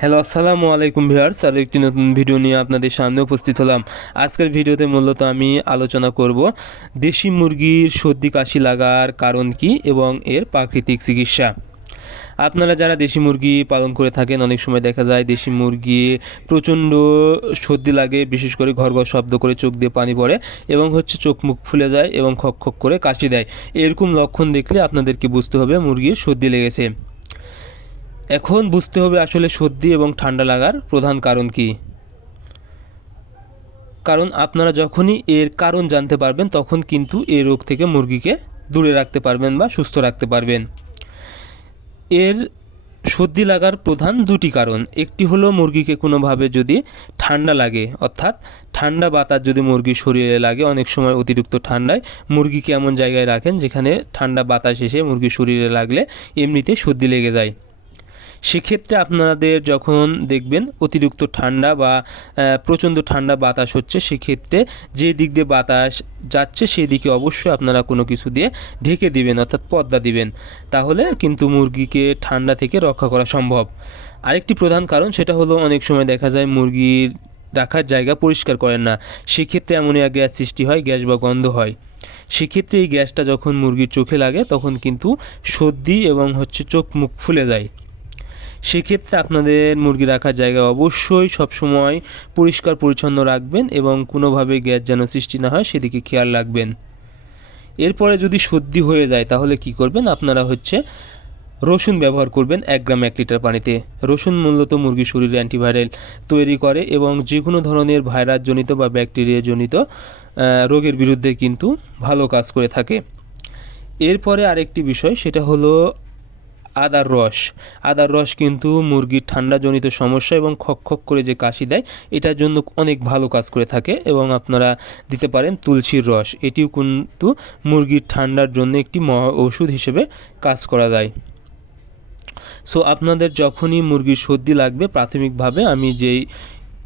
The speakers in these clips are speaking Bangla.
হ্যালো, আসসালামু আলাইকুম ভিউয়ার্স। আর একটি নতুন ভিডিও নিয়ে আপনাদের সামনে উপস্থিত হলাম। আজকের ভিডিওতে মূলত আমি আলোচনা করব দেশি মুরগির সর্দি কাশি লাগার কারণ কি এবং এর প্রাকৃতিক চিকিৎসা। আপনারা যারা দেশি মুরগি পালন করে থাকেন, অনেক সময় দেখা যায় দেশি মুরগি প্রচণ্ড সর্দি লাগে, বিশেষ করে ঘর ঘর শব্দ করে, চোখ দিয়ে পানি পড়ে এবং চোখ মুখ ফুলে যায় এবং খক খক করে কাশি দেয়। এরকম লক্ষণ দেখলে আপনাদেরকে বুঝতে হবে মুরগির সর্দি লেগেছে। এখন বুঝতে হবে আসলে সর্দি এবং ঠান্ডা লাগার প্রধান কারণ কি। কারণ আপনারা যখনই এর কারণ জানতে পারবেন তখন কিন্তু এই রোগ থেকে মুরগিকে দূরে রাখতে পারবেন বা সুস্থ রাখতে পারবেন। এর সর্দি লাগার প্রধান দুটি কারণ। একটি হলো মুরগিকে কোনোভাবে যদি ঠান্ডা লাগে, অর্থাৎ ঠান্ডা বাতাস যদি মুরগির শরীরে লাগে, অনেক সময় অতিরিক্ত ঠান্ডায় মুরগিকে এমন জায়গায় রাখেন যেখানে ঠান্ডা বাতাস এসে মুরগির শরীরে লাগলে এমনিতে সর্দি লেগে যায়। সেক্ষেত্রে আপনাদের যখন দেখবেন অতিরিক্ত ঠান্ডা বা প্রচণ্ড ঠান্ডা বাতাস হচ্ছে, সেক্ষেত্রে যে দিক দিয়ে বাতাস যাচ্ছে সেই দিকে অবশ্যই আপনারা কোনো কিছু দিয়ে ঢেকে দিবেন, অর্থাৎ পর্দা দিবেন। তাহলে কিন্তু মুরগিকে ঠান্ডা থেকে রক্ষা করা সম্ভব। আরেকটি প্রধান কারণ সেটা হলো অনেক সময় দেখা যায় মুরগির রাখার জায়গা পরিষ্কার করেন না, সেক্ষেত্রে অ্যামোনিয়া গ্যাস সৃষ্টি হয়, গ্যাস বা গন্ধ হয়। সেক্ষেত্রে এই গ্যাসটা যখন মুরগির চোখে লাগে তখন কিন্তু সর্দি এবং চোখ মুখ ফুলে যায়। সেক্ষেত্রে আপনাদের মুরগি রাখার জায়গা অবশ্যই সবসময় পরিষ্কার পরিচ্ছন্ন রাখবেন এবং কোনোভাবে গ্যাস যেন সৃষ্টি না হয় সেদিকে খেয়াল রাখবেন। এরপরে যদি সর্দি হয়ে যায় তাহলে কি করবেন, আপনারা রসুন ব্যবহার করবেন 1 গ্রাম 1 লিটার পানিতে। রসুন মূলত মুরগির শরীরে অ্যান্টিভাইরাল তৈরি করে এবং যে কোনো ধরনের ভাইরাসজনিত বা ব্যাকটেরিয়াজনিত রোগের বিরুদ্ধে কিন্তু ভালো কাজ করে থাকে। এরপরে আরেকটি বিষয় সেটা হলো আদার রস। আদার রস কিন্তু মুরগির ঠান্ডাজনিত সমস্যা এবং খক খক করে যে কাশি দেয় এটার জন্য অনেক ভালো কাজ করে থাকে। এবং আপনারা দিতে পারেন তুলসীর রস, এটিও কিন্তু মুরগির ঠান্ডার জন্য একটি মহা ওষুধ হিসেবে কাজ করা যায়। সো আপনাদের যখনই মুরগির সর্দি লাগবে, প্রাথমিকভাবে আমি যেই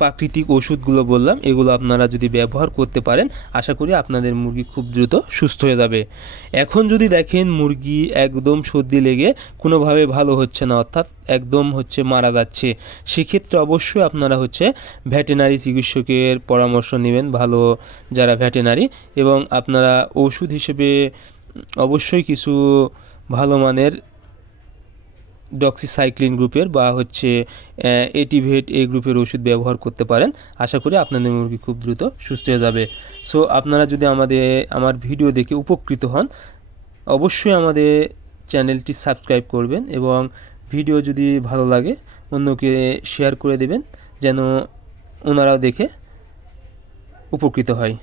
প্রাকৃতিক ওষুধগুলো বললাম এগুলো আপনারা যদি ব্যবহার করতে পারেন, আশা করি আপনাদের মুরগি খুব দ্রুত সুস্থ হয়ে যাবে। এখন যদি দেখেন মুরগি একদম সর্দি লেগে কোনোভাবে ভালো হচ্ছে না, অর্থাৎ একদম মারা যাচ্ছে, সেক্ষেত্রে অবশ্যই আপনারা ভেটেরিনারি চিকিৎসকের পরামর্শ নেবেন, ভালো যারা ভেটেরিনারি। এবং আপনারা ওষুধ হিসেবে অবশ্যই কিছু ভালো মানের ডক্সিসাইক্লিন গ্রুপের বা এটিভেট এই গ্রুপের ওষুধ ব্যবহার করতে পারেন। আশা করি আপনাদের মুরগি খুব দ্রুত সুস্থ হয়ে যাবে। সো আপনারা যদি আমার ভিডিও দেখে উপকৃত হন, অবশ্যই আমাদের চ্যানেলটি সাবস্ক্রাইব করবেন এবং ভিডিও যদি ভালো লাগে অন্যকে শেয়ার করে দেবেন যেন ওনারাও দেখে উপকৃত হয়।